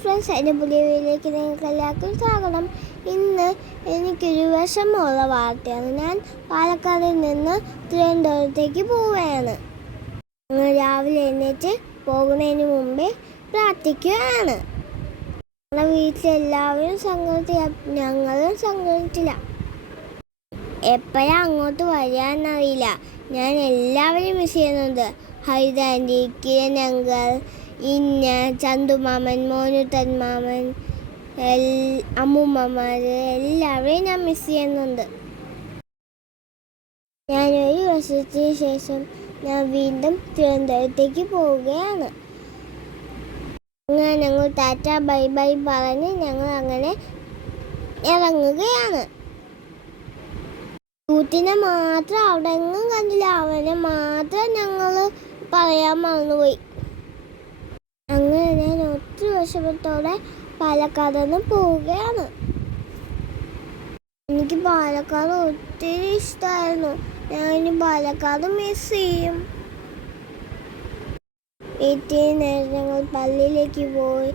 Friends എന്റെ പുതിയ വീട്ടിലേക്ക് നിങ്ങൾക്ക് എല്ലാവർക്കും സ്വാഗതം. ഇന്ന് എനിക്കൊരു വിഷമമുള്ള വാർത്തയാണ്. ഞാൻ പാലക്കാടിൽ നിന്ന് തിരുവനന്തപുരത്തേക്ക് പോവുകയാണ്. രാവിലെ എഴുന്നേറ്റ് പോകുന്നതിന് മുമ്പേ പ്രാർത്ഥിക്കുകയാണ്. ഞങ്ങളുടെ വീട്ടിലെല്ലാവരും സംഘത്തിൽ ഞങ്ങളും സംഘത്തില്ല എപ്പോഴാണ് അങ്ങോട്ട് വരികയെന്നറിയില്ല ഞാൻ എല്ലാവരും മിസ് ചെയ്യുന്നുണ്ട് ഹരിത ആന്റി കിരൺ ഇന്ന ചന്തുമാമൻ മോനുത്തൻ മാമൻ എൽ അമ്മൂമ്മമാർ എല്ലാവരെയും ഞാൻ മിസ് ചെയ്യുന്നുണ്ട്. ഞാൻ ഒരു വർഷത്തിന് ശേഷം ഞാൻ വീണ്ടും തിരുവനന്തപുരത്തേക്ക് പോവുകയാണ്. അങ്ങനെ ഞങ്ങൾ ടാറ്റ ബൈ ബൈ പറഞ്ഞ് ഞങ്ങൾ അങ്ങനെ ഇറങ്ങുകയാണ്. കൂട്ടിനെ മാത്രം അവിടെ എങ്ങും കണ്ടില്ല. അവനെ മാത്രം ഞങ്ങൾ പറയാൻ മറന്നുപോയി. വിഷമത്തോടെ പാലക്കാട് നിന്ന് പോവുകയാണ്. എനിക്ക് പാലക്കാട് ഒത്തിരി ഇഷ്ടമായിരുന്നു ഞാൻ ഇനി പാലക്കാട് മിസ് ചെയ്യും. വീട്ടിൽ നേരം ഞങ്ങൾ പള്ളിയിലേക്ക് പോയി.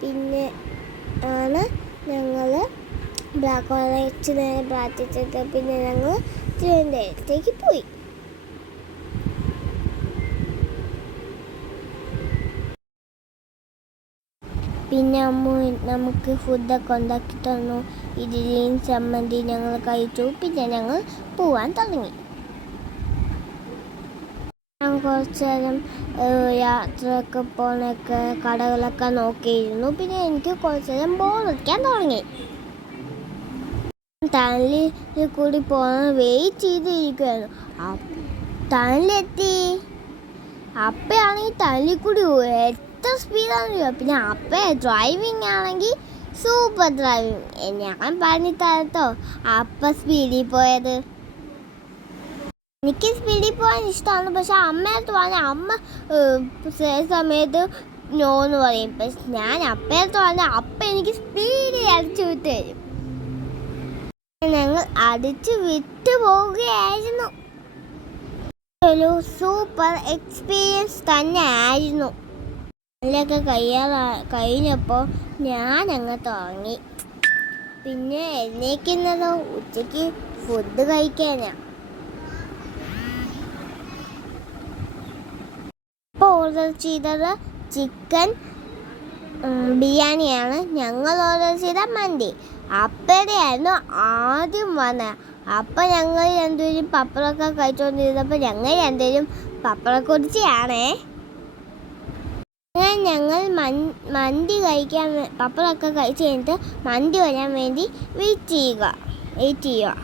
പിന്നെ ആണ് ഞങ്ങൾ കുറച്ച് നേരം പ്രാർത്ഥിച്ചിട്ട് പിന്നെ ഞങ്ങൾ തിരുവനന്തപുരത്തേക്ക് പോയി. പിന്നെ അമ്മ നമുക്ക് ഫുഡൊക്കെ ഉണ്ടാക്കി തന്നു. ഇഡലിയും ചമ്മന്തി ഞങ്ങൾ കഴിച്ചു. പിന്നെ ഞങ്ങൾ പോവാൻ തുടങ്ങി. ഞാൻ കുറച്ച് നേരം യാത്രയൊക്കെ പോണൊക്കെ കടകളൊക്കെ നോക്കിയിരുന്നു. പിന്നെ എനിക്ക് കുറച്ച് നേരം ബോറടിക്കാൻ തുടങ്ങി. ടണലിൽ കൂടി പോകാൻ വെയിറ്റ് ചെയ്തിരിക്കുകയായിരുന്നു ടണലെത്തി. അപ്പയാണെങ്കിൽ ടണലിൽ കൂടി എത്ര സ്പീഡാണെന്ന് പിന്നെ അപ്പ ഡ്രൈവിംഗ് ആണെങ്കിൽ സൂപ്പർ ഡ്രൈവിംഗ് ഞാൻ പറഞ്ഞു തരട്ടോ. അപ്പ സ്പീഡിൽ പോയത്. എനിക്ക് സ്പീഡിൽ പോകാൻ ഇഷ്ടമാണ് പക്ഷെ അമ്മയടുത്ത് പറഞ്ഞ അമ്മ ചില സമയത്ത് നോ എന്ന് പറയും. പക്ഷെ ഞാൻ അപ്പയടുത്ത് പറഞ്ഞ അപ്പ എനിക്ക് സ്പീഡിൽ അടിച്ചു വിട്ട് തരും. ഞങ്ങൾ അടിച്ചു വിട്ടു പോവുകയായിരുന്നു. ഒരു സൂപ്പർ എക്സ്പീരിയൻസ് തന്നെ ആയിരുന്നു അതിലൊക്കെ കയ്യാറാ കഴിഞ്ഞപ്പോൾ ഞാൻ അങ്ങ് തുടങ്ങി പിന്നെ എഴുന്നേക്കുന്നതോ ഉച്ചയ്ക്ക് ഫുഡ് കഴിക്കാനാ. ഇപ്പോൾ ഓർഡർ ചെയ്തത് ചിക്കൻ ബിരിയാണിയാണ്. ഞങ്ങൾ ഓർഡർ ചെയ്ത മന്തി. അപ്പടെയായിരുന്നു ആദ്യം വന്നത് അപ്പം ഞങ്ങൾ രണ്ടുപേരും പപ്പടമൊക്കെ കഴിച്ചുകൊണ്ടിരുന്നപ്പോൾ ഞങ്ങൾ രണ്ടുപേരും പപ്പടക്കുറിച്ചിയാണേ ഞങ്ങൾ മന്തി കഴിക്കാൻ പപ്പടമൊക്കെ കഴിച്ച് കഴിഞ്ഞിട്ട് മന്തി വരാൻ വേണ്ടി വെയിറ്റ് ചെയ്യുക വെയിറ്റ് ചെയ്യുക.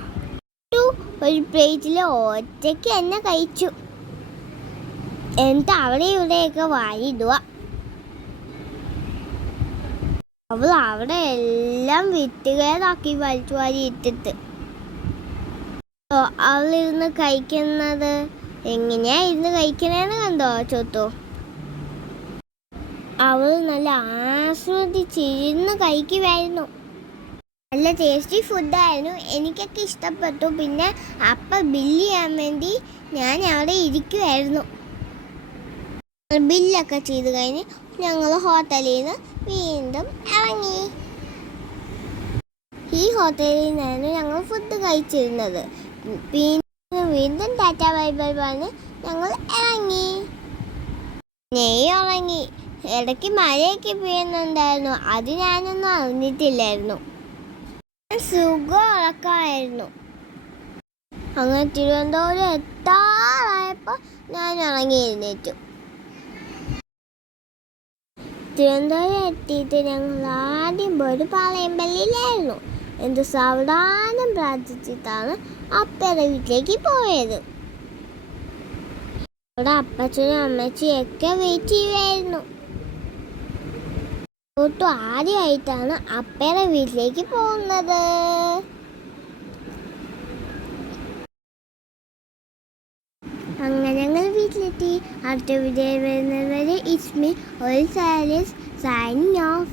ഒരു പ്ലേറ്റിൽ ഒറ്റയ്ക്ക് തന്നെ കഴിച്ചു. എന്നിട്ട് അവിടെ ഇവിടെയൊക്കെ വാരിയിടുക. അവൾ അവിടെ എല്ലാം വിറ്റുകേടാക്കി വലിച്ചു വാരി ഇട്ടിട്ട്. അവളിരുന്ന് കഴിക്കുന്നത് എങ്ങനെയാ ഇരുന്ന് കഴിക്കണേന്ന് കണ്ടോ ചോത്തു? അവൾ നല്ല ആസ്വദിച്ചിരുന്ന് കഴിക്കുമായിരുന്നു. നല്ല ടേസ്റ്റി ഫുഡായിരുന്നു എനിക്കൊക്കെ ഇഷ്ടപ്പെട്ടു. പിന്നെ അപ്പ ബില്ല് ചെയ്യാൻ വേണ്ടി ഞാൻ അവിടെ ഇരിക്കുമായിരുന്നു. ബില്ലൊക്കെ ചെയ്ത് കഴിഞ്ഞ് ഞങ്ങൾ ഹോട്ടലിൽ നിന്ന് വീണ്ടും ഇറങ്ങി. ഈ ഹോട്ടലിൽ നിന്നായിരുന്നു ഞങ്ങൾ ഫുഡ് കഴിച്ചിരുന്നത്. പിന്നെ വീണ്ടും ടാറ്റ ബൈ ബൈ പറഞ്ഞ് ഞങ്ങൾ ഇറങ്ങി. നെയ് ഇറങ്ങി. ഇടയ്ക്ക് മഴയൊക്കെ പെയ്യുന്നുണ്ടായിരുന്നു. അത് ഞാനൊന്നും അറിഞ്ഞിട്ടില്ലായിരുന്നു. സുഖം അങ്ങനെ തിരുവനന്തപുരം എത്താറായപ്പോൾ ഞാൻ ഇറങ്ങി എഴുന്നേറ്റു. തിരുവനന്തപുരം എത്തിയിട്ട് ഞങ്ങൾ ആദ്യം പോയത് പാളയമ്പള്ളിയിലായിരുന്നു എന്ത് സാവധാനം പ്രാർത്ഥിച്ചിട്ടാണ് അപ്പയുടെ വീട്ടിലേക്ക് പോയത്. അവിടെ അപ്പച്ചനും അമ്മച്ചിയൊക്കെ വെയിറ്റ് ചെയ്യുമായിരുന്നു ഒട്ടും ആദ്യമായിട്ടാണ് അപ്പയുടെ വീട്ടിലേക്ക് പോകുന്നത്. അങ്ങനെ ഞങ്ങൾ വീട്ടിലെത്തി. അടുത്ത വീഡിയോ വരുന്നത് വരെ ഇസ്മി ഒരു സാരീസ് സൈനിങ് ഓഫ്